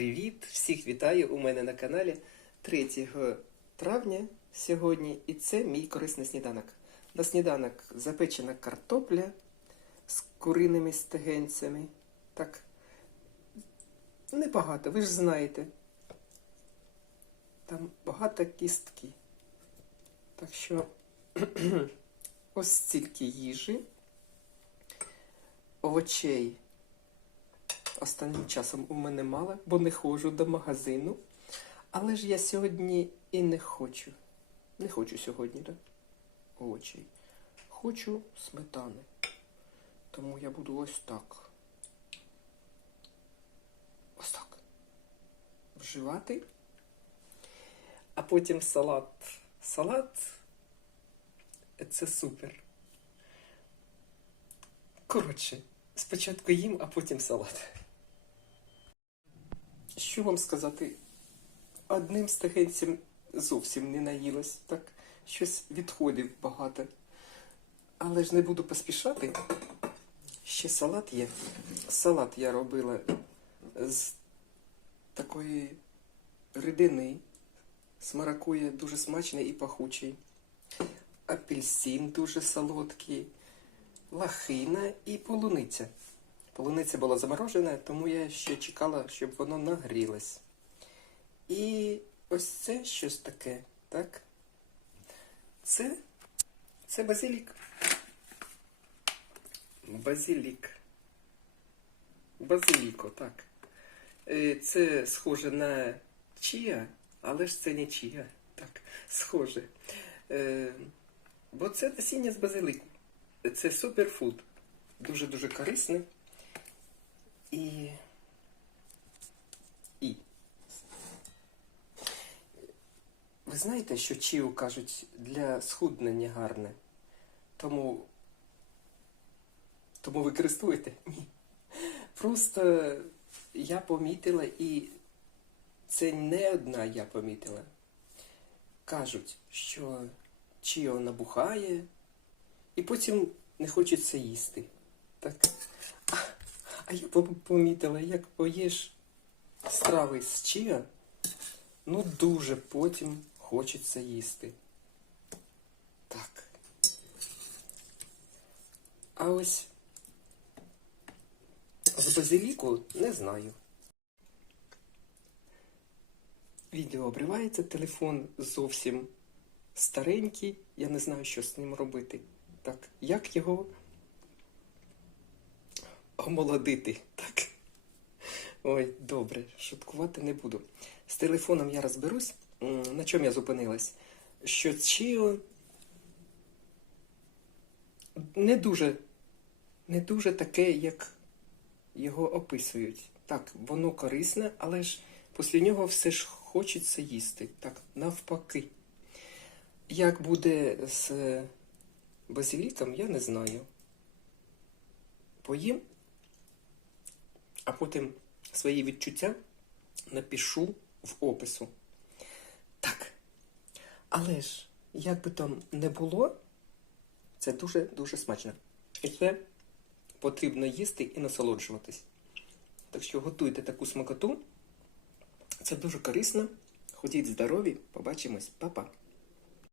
Привіт! Всіх вітаю у мене на каналі 3 травня сьогодні, і це мій корисний сніданок. На сніданок запечена картопля з куриними стегенцями. Так, небагато, ви ж знаєте. Там багато кістки. Так що ось стільки їжі, овочей останнім часом у мене мало, бо не ходжу до магазину. Але ж я сьогодні і не хочу. Не хочу сьогодні да? овочей. Хочу сметани. Тому я буду ось так. Ось так. Вживати. А потім салат. Салат це супер. Коротше, спочатку їм, а потім салат. Що вам сказати? Одним стегенцем зовсім не наїлась, так щось відходів багато. Але ж не буду поспішати. Ще салат є. Салат я робила з такої рідини. Смаракує дуже смачний і пахучий. Апельсин дуже солодкий, лахина і полуниця. Полуниця була заморожена, тому я ще чекала, щоб воно нагрілось. І ось це щось таке, так? Це, це базилік. Базилік. Базиліко, так. Е, Це схоже на чія, але ж це не чія. Так, схоже. Е, Бо це насіння з базилику. Це суперфуд. Дуже-дуже корисний. І. Ви знаєте, що чіу кажуть для схуднення гарне. Тому. Тому ви користуєте? Ні. Просто я помітила, і це не одна я помітила. Кажуть, що чіо набухає, і потім не хочеться їсти. Так. А я помітила, як поїш страви з чия, ну дуже потім хочеться їсти. Так. А ось з базиліку не знаю. Відео обривається, телефон зовсім старенький, я не знаю, що з ним робити. Так, як його омолодити. Так. Ой, добре, шуткувати не буду. З телефоном я розберусь. На чому я зупинилась? Що Чіо не дуже, не дуже таке, як його описують. Так, воно корисне, але ж після нього все ж хочеться їсти. Так, навпаки. Як буде з базиліком, я не знаю. Поїм, а потім свої відчуття напишу в опису. Так. Але ж, як би там не було, це дуже-дуже смачно. І це потрібно їсти і насолоджуватись. Так що готуйте таку смакоту. Це дуже корисно. Ходіть здорові, побачимось, Па-па.